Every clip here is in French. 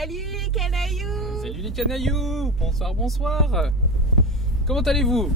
Salut les canailloux! Salut les canailloux! Bonsoir, bonsoir! Comment allez-vous?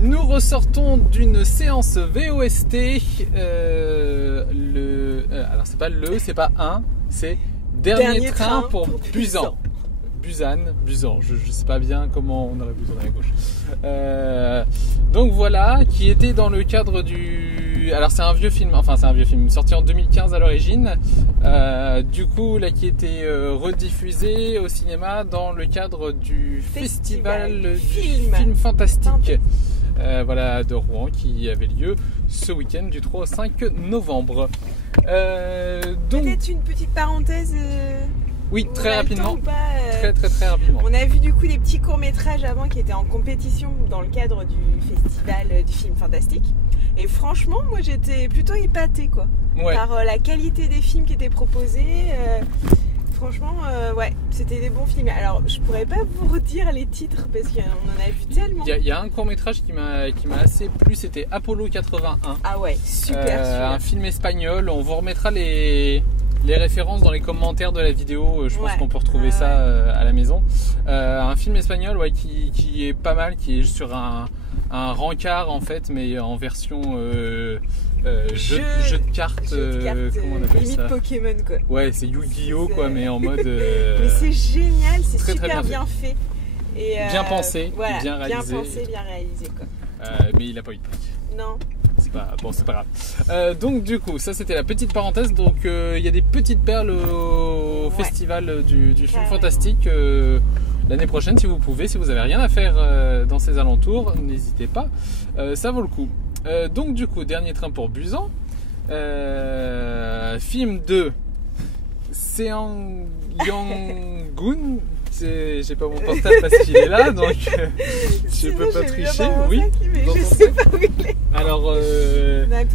Nous ressortons d'une séance VOST. Alors c'est pas c'est pas un, c'est dernier train pour Busan. Busan, je sais pas bien comment on aurait pu tourner à gauche. Donc voilà, qui était dans le cadre du... Alors c'est un vieux film, sorti en 2015 à l'origine. Du coup là qui était rediffusé au cinéma dans le cadre du festival du film fantastique. Voilà, de Rouen qui avait lieu ce week-end du 3 au 5 novembre. Donc... Peut-être une petite parenthèse. Oui, très rapidement. Pas, très rapidement. On a vu du coup des petits courts-métrages avant qui étaient en compétition dans le cadre du festival du film fantastique. Et franchement, moi j'étais plutôt épatée quoi. Ouais. Par la qualité des films qui étaient proposés. Franchement, ouais, c'était des bons films. Alors, je pourrais pas vous redire les titres parce qu'on en a vu tellement. Il y a un court-métrage qui m'a assez plu, c'était Apollo 81. Ah ouais, super. Un film espagnol. On vous remettra les références dans les commentaires de la vidéo. Je pense qu'on peut retrouver ça à la maison. Un film espagnol qui est pas mal, qui est sur un rencard en fait, mais en version jeu de cartes. Comment on appelle limite ça? Pokémon quoi. Ouais, c'est Yu-Gi-Oh quoi, mais en mode. Mais c'est génial, c'est super bien fait. Et bien pensé, voilà, bien réalisé. Bien réalisé quoi. Mais il a pas eu de prix. Non. C'est pas grave. Donc du coup, ça c'était la petite parenthèse. Donc il y a des petites perles au festival du film fantastique l'année prochaine si vous pouvez. Si vous avez rien à faire dans ces alentours, n'hésitez pas. Ça vaut le coup. Donc du coup, dernier train pour Busan. Film de Seang Yong-gun. J'ai pas mon portable parce qu'il est là, donc je peux pas tricher. Oui. Je sais pas où il est. Alors,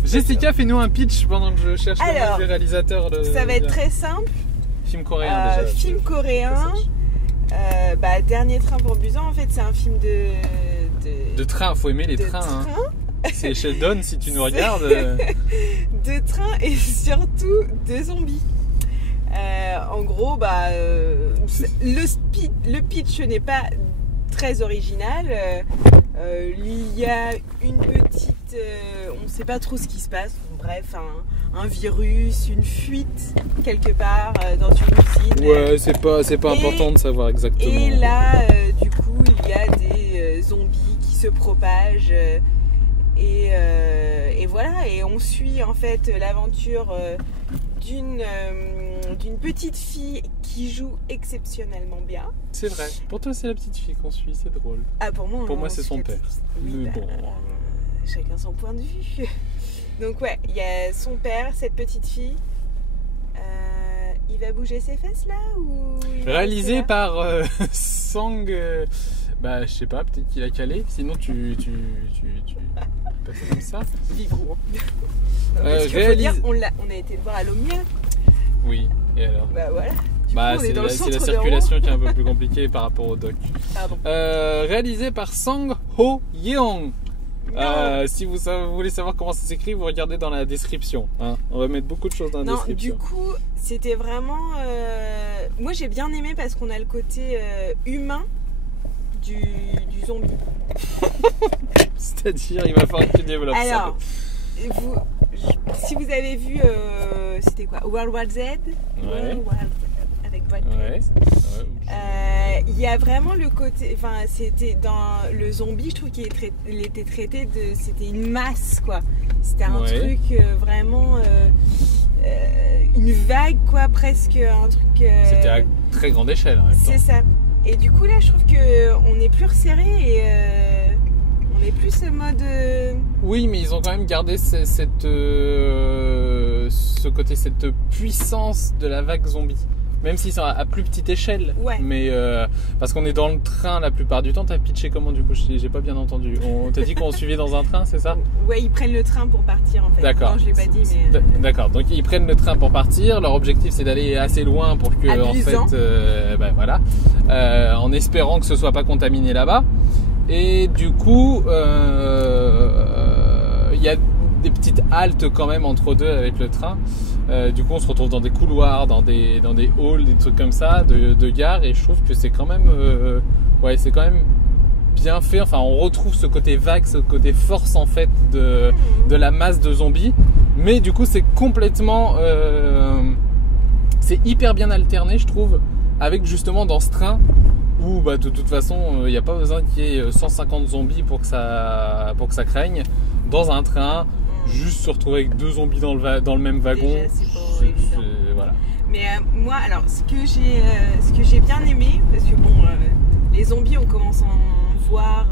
Jessica, fais-nous un pitch pendant que je cherche le réalisateur. Ça va être très simple. Film coréen déjà. Film coréen. Dernier train pour Busan, en fait, c'est un film de train. Faut aimer les trains. Hein. C'est Sheldon si tu nous regardes. De train et surtout de zombies. En gros, le pitch n'est pas très original. Il y a une petite... on ne sait pas trop ce qui se passe. Bref, un virus, une fuite quelque part dans une usine. Ouais, c'est pas important de savoir exactement. Et là, du coup, il y a des zombies qui se propagent. Et voilà, et on suit en fait l'aventure d'une petite fille qui joue exceptionnellement bien. C'est vrai. Pour toi, c'est la petite fille qu'on suit, c'est drôle. Ah, pour moi, c'est son père. Oui, chacun son point de vue. Donc ouais, il y a son père, cette petite fille. Il va bouger ses fesses là ou réalisé par Sang. Je sais pas, peut-être qu'il a calé. Sinon, tu passes comme ça. Vibrant. Faut dire, on a été le voir à l'Omnia. Oui, et alors? Voilà. C'est la circulation qui est un peu plus compliquée par rapport au doc. Réalisé par Sang Ho Yeong. Si vous voulez savoir comment ça s'écrit, vous regardez dans la description. Hein. On va mettre beaucoup de choses dans la description. Du coup, c'était vraiment... Moi, j'ai bien aimé parce qu'on a le côté humain du zombie. C'est-à-dire, il va falloir que tu développes ça. Alors, si vous avez vu... c'était quoi? World War Z? Avec Brad Pitt. Il y a vraiment le côté... Enfin, c'était dans le zombie, je trouve qu'il était traité de... C'était une masse, quoi. C'était un truc vraiment... une vague, quoi, presque un truc... C'était à très grande échelle, en même temps. C'est ça. Et du coup, là, je trouve qu'on est plus resserré et... on est plus en mode... Oui, mais ils ont quand même gardé ce côté, cette puissance de la vague zombie. Même s'ils sont à plus petite échelle. Ouais. Mais parce qu'on est dans le train la plupart du temps. T'as pitché comment du coup? J'ai pas bien entendu. On t'a dit qu'on suivait dans un train, c'est ça? Ouais, ils prennent le train pour partir en fait. D'accord. Non, je l'ai pas dit, mais... D'accord. Donc ils prennent le train pour partir. Leur objectif c'est d'aller assez loin pour que Abusant. en fait, voilà, en espérant que ce soit pas contaminé là-bas. Et du coup, il y a des petites haltes quand même entre deux avec le train. Du coup, on se retrouve dans des couloirs, dans des halls, des trucs comme ça de gare, et je trouve que c'est quand même c'est quand même bien fait. Enfin, on retrouve ce côté vague, ce côté force en fait de la masse de zombies, mais du coup c'est complètement c'est hyper bien alterné, je trouve, avec justement dans ce train où de toute façon il n'y a pas besoin qu'il y ait 150 zombies pour que ça craigne. Dans un train, juste se retrouver avec 2 zombies dans le même wagon. Déjà, c'est pas voilà. Mais moi, alors, ce que j'ai bien aimé, parce que les zombies, on commence à en voir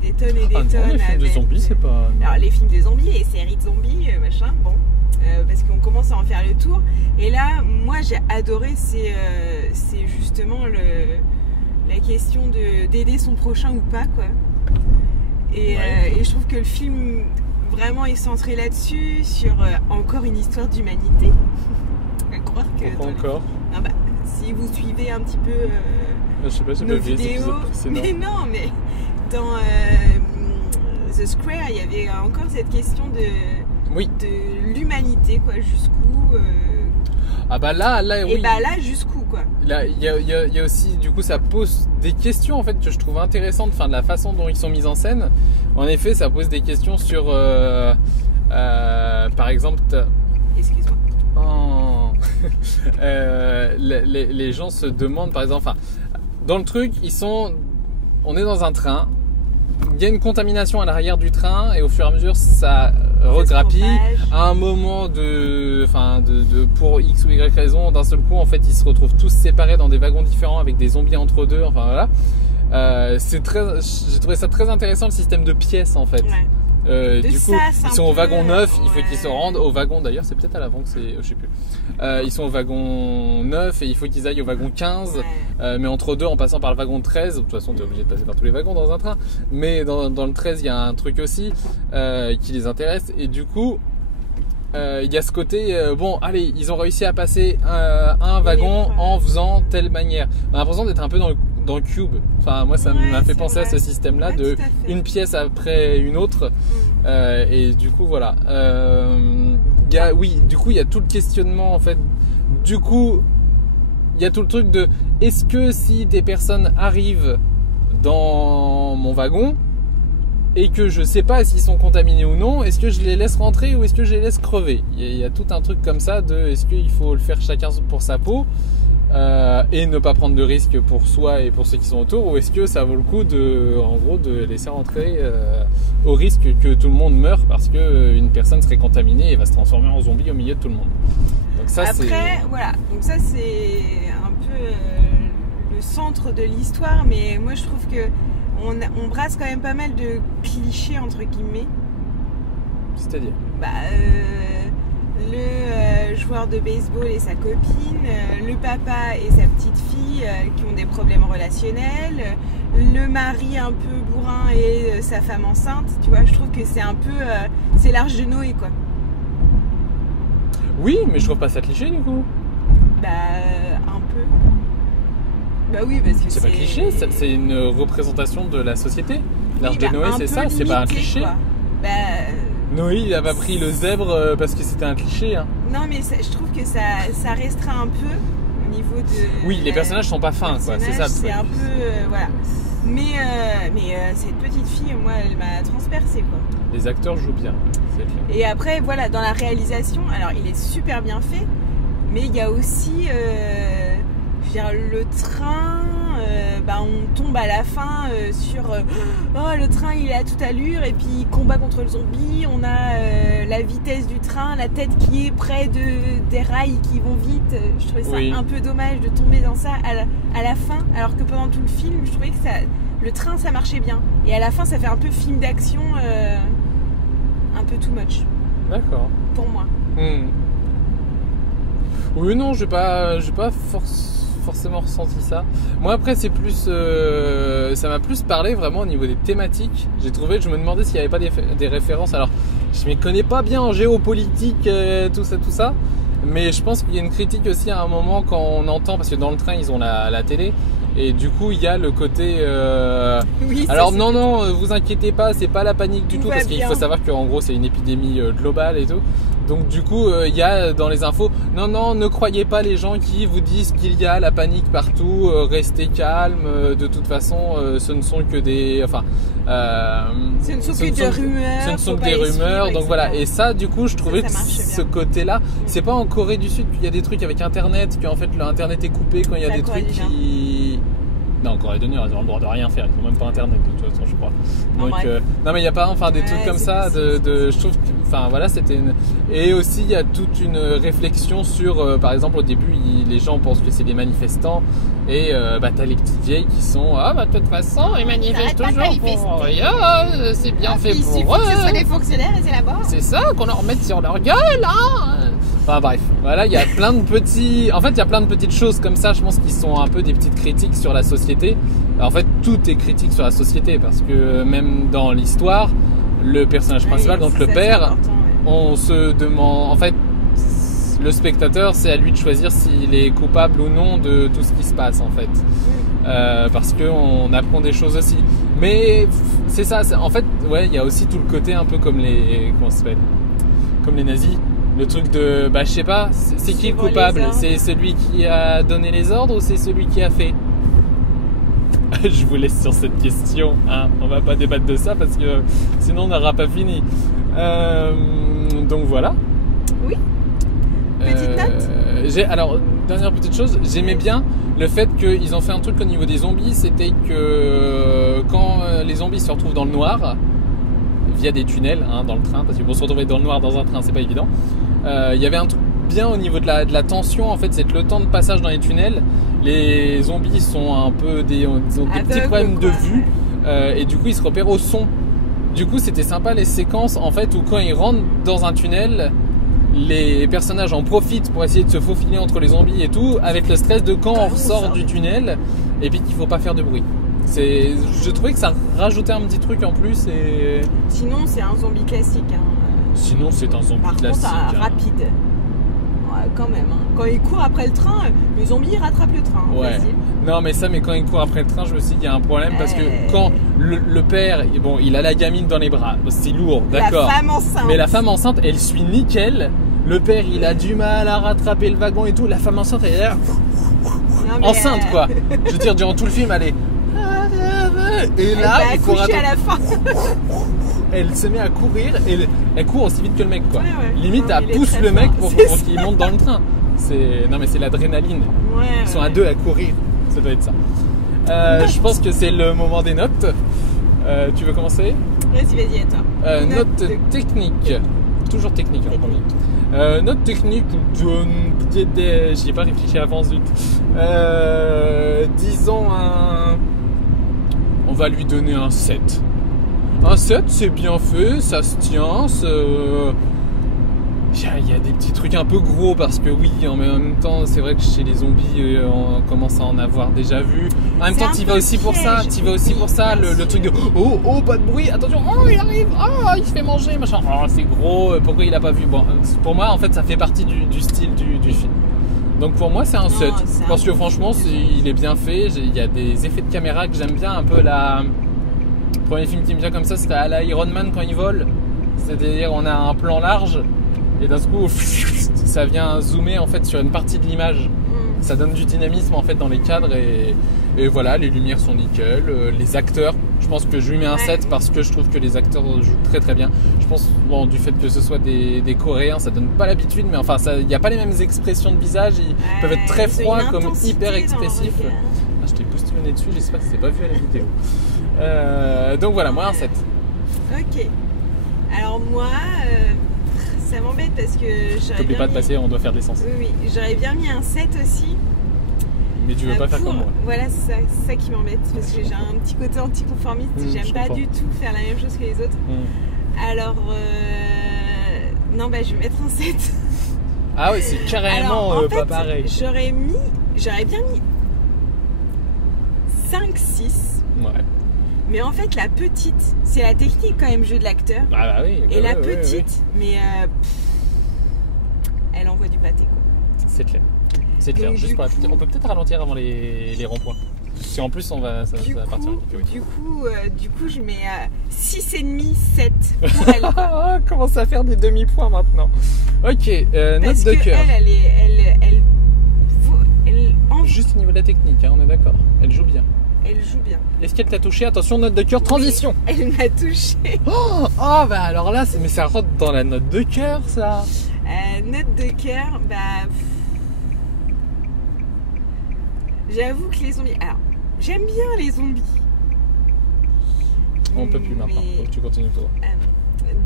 des tonnes et des tonnes. Les films de zombies, c'est pas... Alors, les films de zombies, les séries de zombies, machin, parce qu'on commence à en faire le tour. Et là, moi, j'ai adoré, c'est justement la question d'aider son prochain ou pas, quoi. Et je trouve que le film vraiment est centré là-dessus, sur encore une histoire d'humanité. À croire que encore si vous suivez un petit peu je sais pas, nos vidéos, mais non, mais dans The Square, il y avait encore cette question de l'humanité, quoi, jusqu'où là jusqu'où, quoi. Là, il y a aussi, du coup, ça pose des questions en fait que je trouve intéressantes, enfin de la façon dont ils sont mis en scène. En effet, ça pose des questions sur, par exemple, excuse-moi. Les gens se demandent, par exemple, dans le truc, on est dans un train. Il y a une contamination à l'arrière du train, et au fur et à mesure ça regrappille. À un moment pour X ou Y raison, d'un seul coup en fait ils se retrouvent tous séparés dans des wagons différents avec des zombies entre deux. Enfin voilà, j'ai trouvé ça très intéressant, le système de pièces en fait. Du coup, ils sont au wagon 9, il faut qu'ils se rendent au wagon. D'ailleurs, c'est peut-être à l'avant que c'est, je sais plus. Ils sont au wagon 9 et il faut qu'ils aillent au wagon 15, mais entre deux en passant par le wagon 13. De toute façon, tu es obligé de passer par tous les wagons dans un train. Mais dans le 13, il y a un truc aussi qui les intéresse. Et du coup, il y a ce côté, allez, ils ont réussi à passer un wagon en faisant telle manière. On a l'impression d'être un peu dans Cube. Enfin, moi, ça m'a fait penser à ce système-là de une pièce après une autre. Et du coup, voilà. Du coup, il y a tout le questionnement, en fait. Du coup, il y a tout le truc de est-ce que si des personnes arrivent dans mon wagon et que je sais pas s'ils sont contaminés ou non, est-ce que je les laisse rentrer ou est-ce que je les laisse crever? Il y a tout un truc comme ça de est-ce qu'il faut le faire chacun pour sa peau et ne pas prendre de risques pour soi et pour ceux qui sont autour, ou est-ce que ça vaut le coup de laisser rentrer au risque que tout le monde meure parce qu'une personne serait contaminée et va se transformer en zombie au milieu de tout le monde. Donc ça, voilà, donc ça c'est un peu le centre de l'histoire, mais moi je trouve que on brasse quand même pas mal de clichés entre guillemets. C'est-à-dire le joueur de baseball et sa copine, le papa et sa petite fille qui ont des problèmes relationnels, le mari un peu bourrin et sa femme enceinte, tu vois, je trouve que c'est un peu c'est l'Arche de Noé, quoi. Oui, mais je trouve pas ça cliché du coup. Un peu. Oui, parce que c'est pas cliché, c'est une représentation de la société. L'Arche de Noé, c'est ça, c'est pas un cliché. Quoi. Noé, il a pas pris le zèbre parce que c'était un cliché. Hein. Non, mais je trouve que ça restreint un peu au niveau de. Oui, les personnages sont pas fins, quoi. C'est ça. C'est un peu voilà. Mais cette petite fille, moi, elle m'a transpercée, quoi. Les acteurs jouent bien, c'est clair. Et après, voilà, dans la réalisation, alors il est super bien fait, mais il y a aussi, le train. On tombe à la fin sur le train il est à toute allure et puis il combat contre le zombie, on a la vitesse du train, la tête qui est près des rails qui vont vite. Je trouvais ça un peu dommage de tomber dans ça à la fin, alors que pendant tout le film je trouvais que le train ça marchait bien, et à la fin ça fait un peu film d'action un peu too much. D'accord. Pour moi. Oui, non, j'ai pas forcément ressenti ça. Moi après c'est plus ça m'a plus parlé vraiment au niveau des thématiques. J'ai trouvé, je me demandais s'il n'y avait pas des références. Alors je m'y connais pas bien en géopolitique, tout ça. Mais je pense qu'il y a une critique aussi à un moment quand on entend, parce que dans le train ils ont la télé, et du coup il y a le côté oui, alors non, vous inquiétez pas, c'est pas la panique du tout, parce qu'il bien. faut savoir qu'en gros c'est une épidémie globale et tout. Donc du coup il y a dans les infos, non, ne croyez pas les gens qui vous disent qu'il y a la panique partout, restez calme, de toute façon ce ne sont que des, enfin ce ne sont que des rumeurs, ce ne sont que des rumeurs, donc voilà. Et ça du coup je trouvais que ce côté-là, c'est pas en Corée du Sud qu'il y a des trucs avec internet, qu'en fait l'internet est coupé quand il y a des trucs qui... Non, en Corée du Nord, ils ont le droit de rien faire, ils n'ont même pas internet de toute façon, je crois. Donc, non, mais il n'y a pas, enfin, des trucs comme ça, je trouve que, enfin, voilà, c'était une... Et aussi, il y a toute une réflexion sur, par exemple, au début, les gens pensent que c'est des manifestants, et t'as les petites vieilles qui sont, de toute façon, ils manifestent toujours pour rien, c'est bien fait pour eux. Il suffit que ce soit des fonctionnaires et c'est la mort. C'est ça, qu'on leur mette sur leur gueule, hein. Enfin bref, voilà, il y a plein de petits... En fait, il y a plein de petites choses comme ça, je pense, qui sont un peu des petites critiques sur la société. En fait, tout est critique sur la société, parce que même dans l'histoire, le personnage principal, donc le père, on se demande... En fait, le spectateur, c'est à lui de choisir s'il est coupable ou non de tout ce qui se passe, en fait. Parce qu'on apprend des choses aussi. Mais c'est ça, en fait, ouais, il y a aussi tout le côté un peu comme les... Comment ça s'appelle ? Comme les nazis. Le truc de, je sais pas, c'est qui le coupable? C'est celui qui a donné les ordres ou c'est celui qui a fait? Je vous laisse sur cette question, hein. On va pas débattre de ça parce que sinon on n'aura pas fini. Donc voilà. Oui. Petite note. Alors, dernière petite chose, j'aimais bien le fait qu'ils ont fait un truc au niveau des zombies, c'était que quand les zombies se retrouvent dans le noir, via des tunnels, hein, dans le train, parce que pour se retrouver dans le noir dans un train, c'est pas évident. Il y avait un truc bien au niveau de la tension, en fait, c'est que le temps de passage dans les tunnels, les zombies sont un peu ils ont des petits problèmes de vue, et du coup ils se repèrent au son. Du coup c'était sympa les séquences en fait où quand ils rentrent dans un tunnel, les personnages en profitent pour essayer de se faufiler entre les zombies et tout, avec le stress de quand on ressort du tunnel, et puis qu'il faut pas faire de bruit. Je trouvais que ça rajoutait un petit truc en plus et... Sinon c'est un zombie classique, hein. Sinon c'est un zombie classique. Par contre, rapide. Ouais, quand même, hein. Quand il court après le train, le zombie rattrape le train. Ouais. Facile. Non mais ça, mais quand il court après le train, je me suis dit qu'il y a un problème parce que quand le père, bon, il a la gamine dans les bras, c'est lourd, d'accord. La femme enceinte. Mais la femme enceinte, elle suit nickel. Le père, il a du mal à rattraper le wagon et tout. La femme enceinte, elle est là, enceinte quoi. Je veux dire, durant tout le film, elle est... Et là, il court à la fin. Elle se met à courir et elle court aussi vite que le mec quoi. Ouais. Limite, elle pousse le mec pour qu'il monte dans le train. Non mais c'est l'adrénaline. Ils sont à deux à courir. Ça doit être ça. Je pense que c'est le moment des notes. Tu veux commencer? Vas-y à toi. Note technique. Toujours technique en premier. Note technique, j'y ai pas réfléchi avant, zut. Disons on va lui donner un 7. Un 7, c'est bien fait, ça se tient. Il y a des petits trucs un peu gros parce que oui, en même temps, c'est vrai que chez les zombies, on commence à en avoir déjà vu. En même temps, tu vas aussi pour ça. Le truc de oh, pas de bruit, attention, oh, il arrive, il se fait manger, machin. Oh, c'est gros, pourquoi il a pas vu? Bon, pour moi, en fait, ça fait partie du style du film. Donc pour moi, c'est un 7. Parce que franchement, il est bien fait. Il y a des effets de caméra que j'aime bien. Un peu le premier film qui me vient comme ça, c'était à la Iron Man quand il vole. C'est-à-dire, on a un plan large. Et d'un coup, ça vient zoomer en fait sur une partie de l'image. Ça donne du dynamisme en fait dans les cadres et voilà, les lumières sont nickel. Les acteurs, je pense que je lui mets un 7 parce que je trouve que les acteurs jouent très très bien. Je pense du fait que ce soit des Coréens, ça donne pas l'habitude, mais enfin, il n'y a pas les mêmes expressions de visage. Ils peuvent être très froids comme hyper expressifs. Je t'ai bousculé dessus, j'espère que c'est pas vu à la vidéo. Donc voilà, moi un 7. Ok. Alors moi... ça m'embête parce que j'aurais T'oublies pas de passer, on doit faire de l'essence. Oui, j'aurais bien mis un 7 aussi. Mais tu veux pas faire comme moi. Voilà, c'est ça qui m'embête parce que j'ai un petit côté anticonformiste. J'aime pas du tout faire la même chose que les autres. Alors, non, je vais mettre un 7. Ah ouais, c'est carrément alors, en fait, pas pareil. J'aurais bien mis 5-6. Ouais. Mais en fait, la petite, c'est la technique quand même, jeu de l'acteur. Ah bah oui. Et la oui, petite, oui. mais elle envoie du pâté, quoi. C'est clair. C'est clair. Donc, Juste pour on peut peut-être ralentir avant les ronds-points. Si en plus ça va partir. Du coup, je mets 6,5, 7 pour elle. Ah, commence à faire des demi-points maintenant. Ok, note de cœur. Juste au niveau de la technique, hein, on est d'accord. Elle joue bien. Elle joue bien. Est-ce qu'elle t'a touché? Attention, note de cœur, transition. Oui, elle m'a touché. Oh, bah alors là, mais ça rentre dans la note de cœur, ça. Note de cœur, j'avoue que les zombies. Alors, j'aime bien les zombies. On peut plus maintenant, faut que tu continues toi.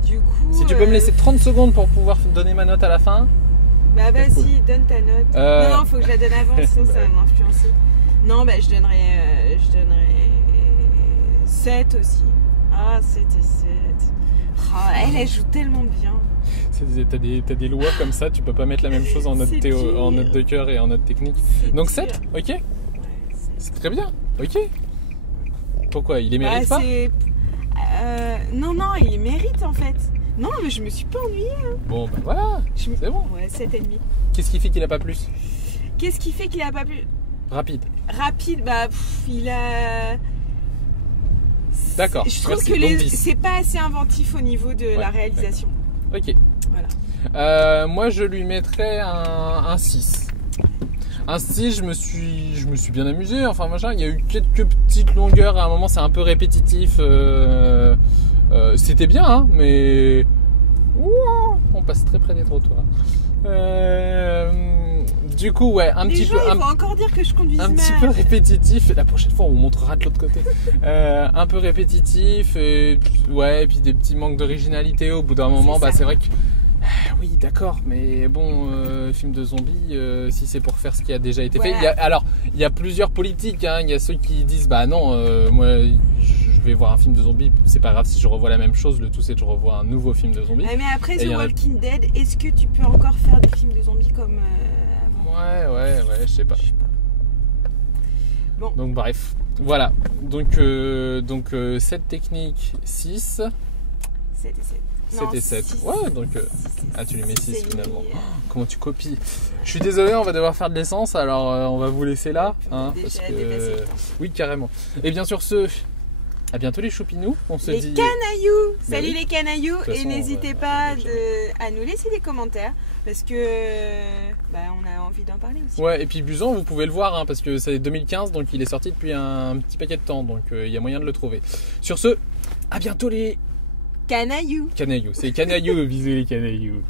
Du coup. Si tu peux me laisser 30 secondes pour pouvoir donner ma note à la fin. Bah vas-y, cool. Donne ta note. Non, faut que je la donne avant, sinon ça va m'influencer. Non, je donnerais 7 aussi. Ah, 7 et 7. Oh, elle joue tellement bien. T'as des lois comme ça, tu peux pas mettre la même chose en note de cœur et en note technique. Donc 7, ok. Ouais, c'est très bien, ok. Pourquoi? Il les mérite pas? Non, il les mérite en fait. Non, mais je me suis pas ennuyée. Hein. Bon, voilà, c'est bon. Ouais, 7,5. Qu'est-ce qui fait qu'il a pas plus? Qu'est-ce qui fait qu'il a pas plus? Rapide, il a... D'accord. Je trouve que c'est pas assez inventif au niveau de la réalisation. Ok. Voilà. Moi, je lui mettrais un 6. Un 6, je me suis bien amusé. Enfin, machin, il y a eu quelques petites longueurs. À un moment, c'est un peu répétitif. C'était bien, hein, mais... on passe très près des trottoirs. Du coup, ouais, il faut encore dire que je conduis mal. Un petit peu répétitif. La prochaine fois, on montrera de l'autre côté. Un peu répétitif et puis des petits manques d'originalité. Au bout d'un moment, c'est vrai que oui, d'accord, mais bon, film de zombies, si c'est pour faire ce qui a déjà été fait. Il y a plusieurs politiques. Hein. Il y a ceux qui disent non, moi, je vais voir un film de zombies, c'est pas grave si je revois la même chose. Le tout, c'est que je revois un nouveau film de zombies. Mais après The Walking Dead, est-ce que tu peux encore faire des films de zombies comme avant? Ouais, je sais pas. Bon. Donc bref, voilà. Donc cette technique 6. 7 et 7. 7 et 7. 6. Ouais, donc tu lui mets 6 finalement. Comment tu copies? Je suis désolé, on va devoir faire de l'essence, alors on va vous laisser là. Hein, parce que... Oui, carrément. Et bien sur ce, à bientôt les choupinous. On se dit... Canailloux. Salut les canailloux. Et n'hésitez pas à nous laisser des commentaires. Parce que on a envie d'en parler aussi. Ouais, et puis Busan, vous pouvez le voir, hein, parce que c'est 2015, donc il est sorti depuis un petit paquet de temps, donc il y a moyen de le trouver. Sur ce, à bientôt les... Canailloux. C'est canailloux, bisous les canailloux.